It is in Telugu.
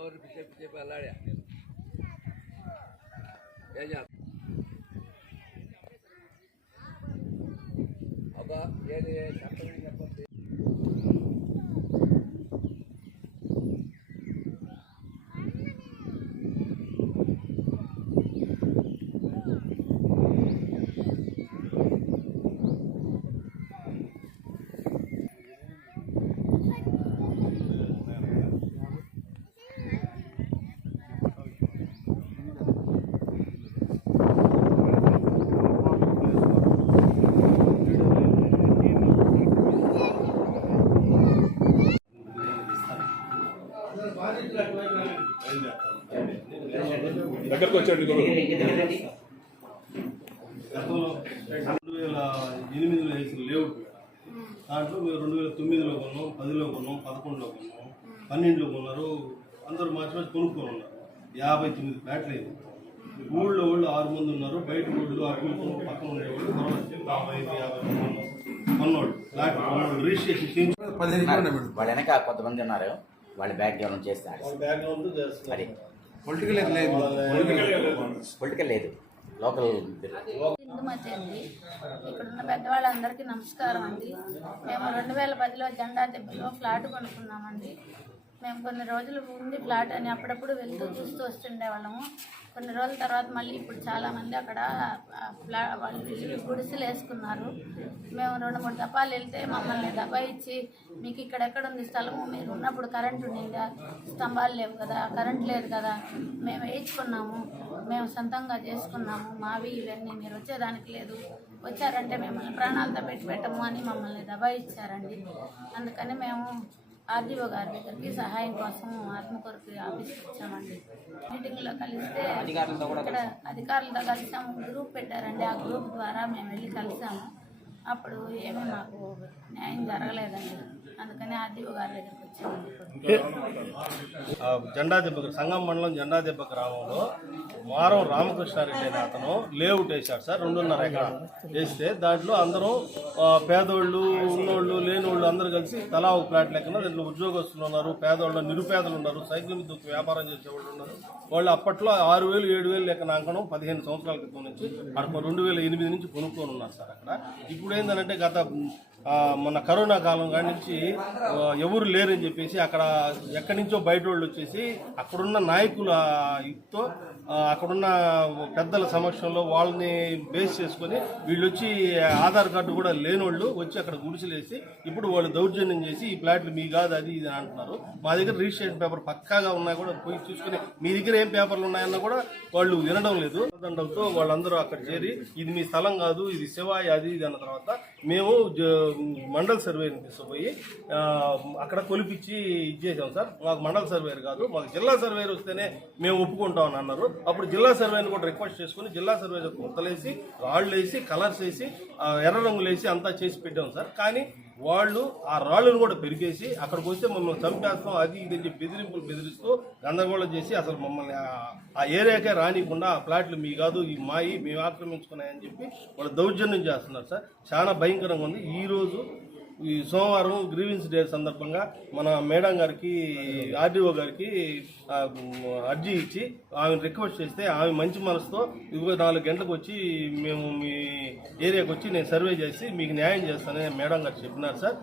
और पीछे पल्लाड़ा अब ये చెప్పండి దగ్గరకు వచ్చాడు. 2008లో వేసిన లేఅవుట్ దాంట్లో మీరు 2009లో కొన్నాం, 10లో కొన్నాం, 11లో కొన్నాం, 12లో కొన్నారు. అందరూ మార్చి కొనుక్కొని ఉన్నారు. 59 ఫ్లాట్లు అయింది. ఊళ్ళో వాళ్ళు 6 మంది ఉన్నారు. బయట ఊళ్ళో అటు పక్కన ఉండేవాళ్ళు 45-50 కొన్నోళ్ళు ఫ్లాట్ కొన్నోళ్ళు రిజిస్ట్రేషన్ వాళ్ళ వెనక కొంతమంది ఉన్నారు. వాళ్ళ బ్యాక్గ్రౌండ్ చేస్తారు. మరి పొలిటికల్ లేదు, లోకల్. హిందూమతి అండి. ఇక్కడున్న పెద్దవాళ్ళందరికీ నమస్కారం అండి. మేము 2010లో జెండా దెబ్బలో ఫ్లాట్ కొనుక్కున్నామండి. మేము కొన్ని రోజులు ఉంది ఫ్లాట్ అని అప్పుడప్పుడు వెళ్తూ చూస్తూ వస్తుండేవాళ్ళము. కొన్ని రోజుల తర్వాత మళ్ళీ ఇప్పుడు చాలామంది అక్కడ వాళ్ళు గుడిసెలు వేసుకున్నారు. మేము 2-3 దఫాలు వెళ్తే మమ్మల్ని దబాయించి మీకు ఇక్కడెక్కడ ఉంది స్థలము, మీరు ఉన్నప్పుడు కరెంట్ ఉండిందా, స్తంభాలు లేవు కదా, కరెంట్ లేదు కదా, మేము వేయించుకున్నాము, మేము సొంతంగా చేసుకున్నాము, మావి ఇవన్నీ మీరు వచ్చేదానికి లేదు, వచ్చారంటే మిమ్మల్ని ప్రాణాలతో పెట్టము అని మమ్మల్ని దబాయించారండి. అందుకని మేము ఆర్డీఓ గారి దగ్గరికి సహాయం కోసం ఆత్మకూరుకి ఆఫీస్కి వచ్చామండి. మీటింగ్లో కలిస్తే ఇక్కడ అధికారులతో కలిసాము. గ్రూప్ పెట్టారండి. ఆ గ్రూప్ ద్వారా మేము వెళ్ళి కలిసాము. అప్పుడు ఏమీ మాకు న్యాయం జరగలేదండి. అందుకని ఆర్డీఓ గారి దగ్గరికి వచ్చామండి. జెండా దెబ్బ సంగం మండలం జెండా దెబ్బ గ్రామంలో మారం రామకృష్ణారెడ్డి అనే అతను లేఅవుట్ వేశాడు సార్. 2.5 ఎకరాలు వేస్తే దాంట్లో అందరూ పేదోళ్ళు, ఉన్నోళ్ళు, లేనోళ్ళు అందరూ కలిసి తలా ఒక ఫ్లాట్ లెక్కన దాంట్లో ఉద్యోగస్తులు ఉన్నారు, పేదోళ్ళు, నిరుపేదలు ఉన్నారు, సైకిల్ మీద వ్యాపారం చేసేవాళ్ళు ఉన్నారు. వాళ్ళు అప్పట్లో 6,000-7,000 లెక్కన అంకణం 15 సంవత్సరాల క్రితం నుంచి అక్కడ 2008 నుంచి కొనుక్కొని ఉన్నారు సార్. అక్కడ ఇప్పుడు ఏంటంటే మొన్న కరోనా కాలం కాడి నుంచి ఎవరు లేరని చెప్పేసి అక్కడ ఎక్కడి నుంచో బయట వాళ్ళు వచ్చేసి అక్కడున్న నాయకుల యుక్తో అక్కడున్న పెద్దల సమక్షంలో వాళ్ళని బేస్ చేసుకొని వీళ్ళు వచ్చి ఆధార్ కార్డు కూడా లేనోళ్ళు వచ్చి అక్కడ గుడిసెలేసి ఇప్పుడు వాళ్ళు దౌర్జన్యం చేసి ఈ ప్లాట్లు మీ కాదు అది ఇది అంటున్నారు. మా దగ్గర రిజిస్ట్రేషన్ పేపర్ పక్కాగా ఉన్నా కూడా పోయి చూసుకుని మీ దగ్గర ఏం పేపర్లు ఉన్నాయన్నా కూడా వాళ్ళు వినడం లేదు. దండంతో వాళ్ళందరూ అక్కడ చేరి ఇది మీ స్థలం కాదు, ఇది శివాయి అది ఇది అన్న తర్వాత మేము మండల్ సర్వేని తీసుకుపోయి అక్కడ కొలిపించి ఇచ్చేసాం సార్. మాకు మండల సర్వేర్ కాదు, మాకు జిల్లా సర్వేర్ వస్తేనే మేము ఒప్పుకుంటామని అన్నారు. అప్పుడు జిల్లా సర్వేని కూడా రిక్వెస్ట్ చేసుకుని జిల్లా సర్వే ముత్తలేసి రాళ్ళు వేసి కలర్స్ వేసి ఎర్ర రంగులు వేసి అంతా చేసి పెట్టాం సార్. కానీ వాళ్ళు ఆ రాళ్ళను కూడా పెరిగేసి అక్కడికి వస్తే మమ్మల్ని చంపేస్తాం అది ఇది అని బెదిరింపులు బెదిరిస్తూ గందరగోళం చేసి అసలు మమ్మల్ని ఆ ఏరియాకే రానికుండా ఆ ఫ్లాట్లు మీ కాదు ఈ మాయి మేము ఆక్రమించుకున్నాయని చెప్పి వాళ్ళు దౌర్జన్యం చేస్తున్నారు సార్. చాలా భయంకరంగా ఉంది. ఈరోజు ఈ సోమవారం గ్రీవెన్స్ డే సందర్భంగా మన మేడం గారికి ఆర్డీఓ గారికి అర్జీ ఇచ్చి ఆమెను రిక్వెస్ట్ చేస్తే ఆమె మంచి మనసుతో 24 గంటలకు వచ్చి మేము మీ ఏరియాకి వచ్చి నేను సర్వే చేసి మీకు న్యాయం చేస్తానని మేడం గారు చెప్పినారు సార్.